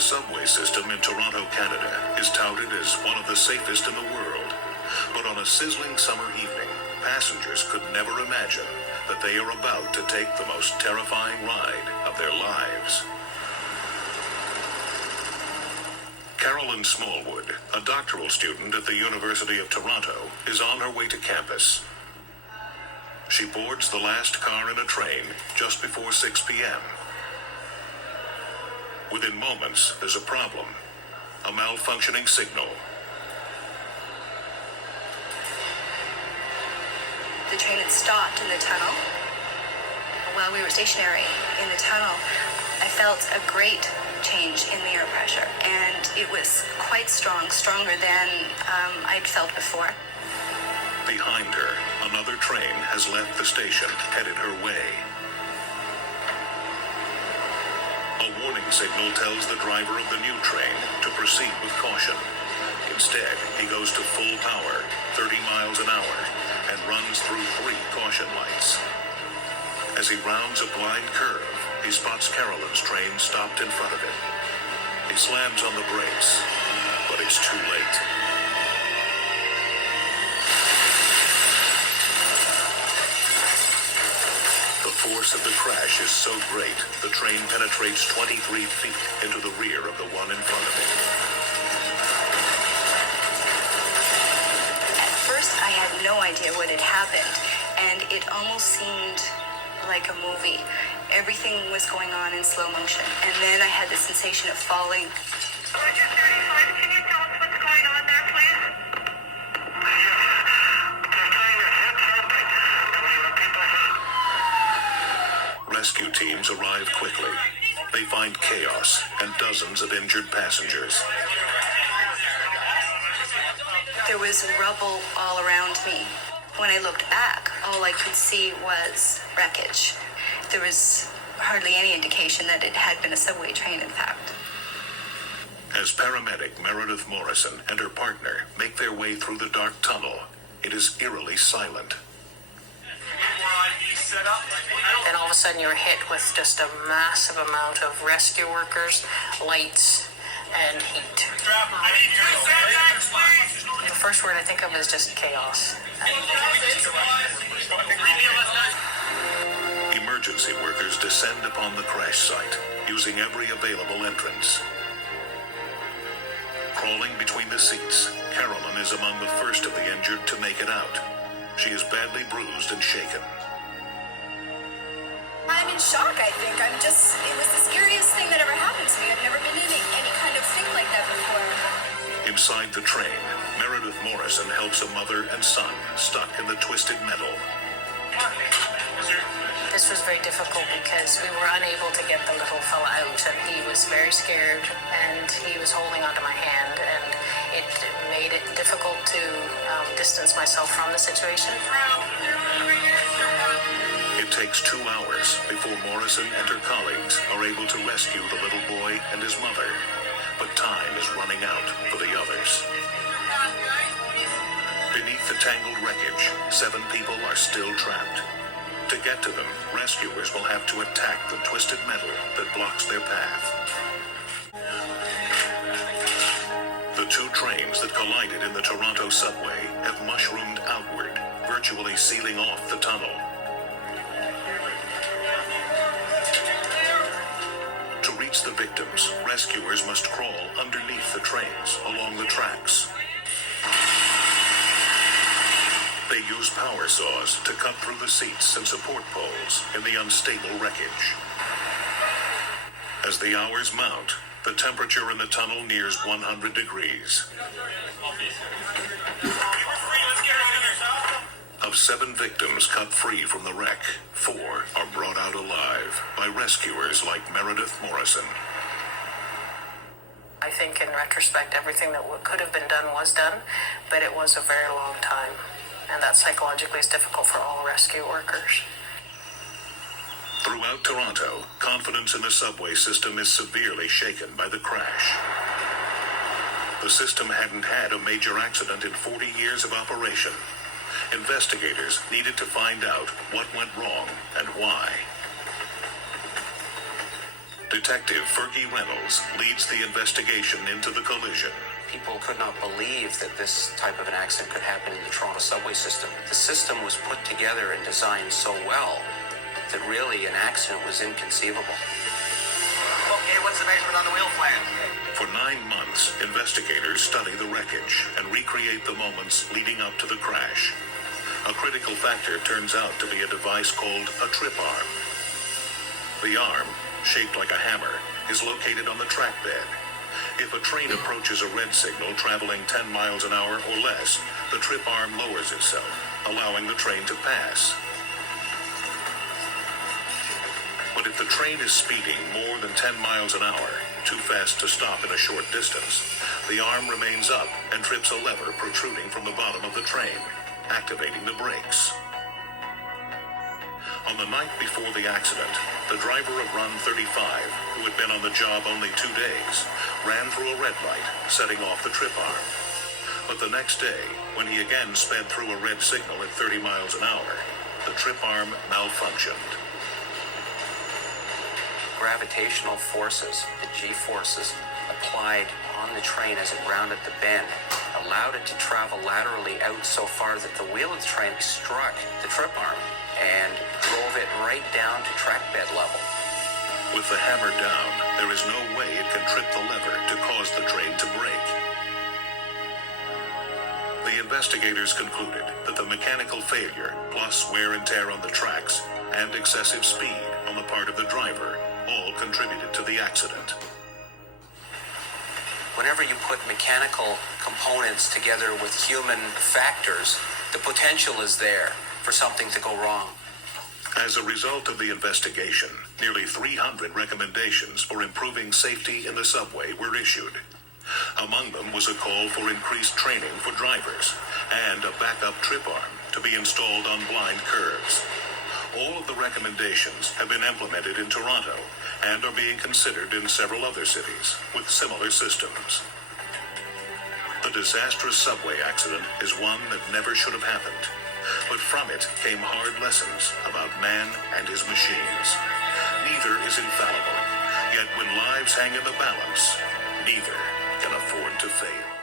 The subway system in Toronto, Canada, is touted as one of the safest in the world. But on a sizzling summer evening, passengers could never imagine that they are about to take the most terrifying ride of their lives. Carolyn Smallwood, a doctoral student at the University of Toronto, is on her way to campus. She boards the last car in a train just before 6 p.m. Within moments, there's a problem. A malfunctioning signal. The train had stopped in the tunnel. While we were stationary in the tunnel, I felt a great change in the air pressure, and it was quite strong, stronger than I'd felt before. Behind her, another train has left the station, headed her way. A warning signal tells the driver of the new train to proceed with caution. Instead, he goes to full power, 30 miles an hour, and runs through 3 caution lights. As he rounds a blind curve, he spots Carolyn's train stopped in front of him. He slams on the brakes, but it's too late. The force of the crash is so great, the train penetrates 23 feet into the rear of the one in front of it. At first, I had no idea what had happened, and it almost seemed like a movie. Everything was going on in slow motion, and then I had the sensation of falling. Roger 35, can you tell us what's going on there, please? Rescue teams arrive quickly. They find chaos and dozens of injured passengers. There was rubble all around me. When I looked back, all I could see was wreckage. There was hardly any indication that it had been a subway train, in fact. As paramedic Meredith Morrison and her partner make their way through the dark tunnel, it is eerily silent. Then all of a sudden you're hit with just a massive amount of rescue workers, lights, and heat. The first word I think of is just chaos. Emergency workers descend upon the crash site, using every available entrance. Crawling between the seats, Carolyn is among the first of the injured to make it out. She is badly bruised and shaken. I'm in shock, I think. it was the scariest thing that ever happened to me. I've never been in any kind of thing like that before. Inside the train, Meredith Morrison helps a mother and son stuck in the twisted metal. This was very difficult because we were unable to get the little fella out, and he was very scared, and he was holding onto my hand, and it made it difficult to distance myself from the situation. It takes 2 hours before Morrison and her colleagues are able to rescue the little boy and his mother, but time is running out for the others. Beneath the tangled wreckage, 7 people are still trapped. To get to them, rescuers will have to attack the twisted metal that blocks their path. The 2 trains that collided in the Toronto subway have mushroomed outward, virtually sealing off the tunnel. To reach the victims, rescuers must crawl underneath the trains along the tracks. They use power saws to cut through the seats and support poles in the unstable wreckage. As the hours mount, the temperature in the tunnel nears 100 degrees. Of 7 victims cut free from the wreck, 4 are brought out alive by rescuers like Meredith Morrison. I think in retrospect, everything that could have been done was done, but it was a very long time. And that psychologically is difficult for all rescue workers. Throughout Toronto, confidence in the subway system is severely shaken by the crash. The system hadn't had a major accident in 40 years of operation. Investigators needed to find out what went wrong and why. Detective Fergie Reynolds leads the investigation into the collision. People could not believe that this type of an accident could happen in the Toronto subway system. The system was put together and designed so well that really an accident was inconceivable. Okay, what's the measurement on the wheel flat? For 9 months, investigators study the wreckage and recreate the moments leading up to the crash. A critical factor turns out to be a device called a trip arm. The arm, shaped like a hammer, is located on the track bed. If a train approaches a red signal traveling 10 miles an hour or less, the trip arm lowers itself, allowing the train to pass. But if the train is speeding more than 10 miles an hour, too fast to stop in a short distance, the arm remains up and trips a lever protruding from the bottom of the train, activating the brakes. On the night before the accident, the driver of Run 35, who had been on the job only 2 days, ran through a red light, setting off the trip arm. But the next day, when he again sped through a red signal at 30 miles an hour, the trip arm malfunctioned. Gravitational forces, the G-forces, applied on the train as it rounded the bend, allowed it to travel laterally out so far that the wheel of the train struck the trip arm and drove it right down to track bed level. With the hammer down, there is no way it can trip the lever to cause the train to brake. The investigators concluded that the mechanical failure, plus wear and tear on the tracks, and excessive speed on the part of the driver, all contributed to the accident. Whenever you put mechanical components together with human factors, the potential is there for something to go wrong. As a result of the investigation, nearly 300 recommendations for improving safety in the subway were issued. Among them was a call for increased training for drivers and a backup trip arm to be installed on blind curves. All of the recommendations have been implemented in Toronto and are being considered in several other cities with similar systems. The disastrous subway accident is one that never should have happened, but from it came hard lessons about man and his machines. Neither is infallible, yet when lives hang in the balance, neither can afford to fail.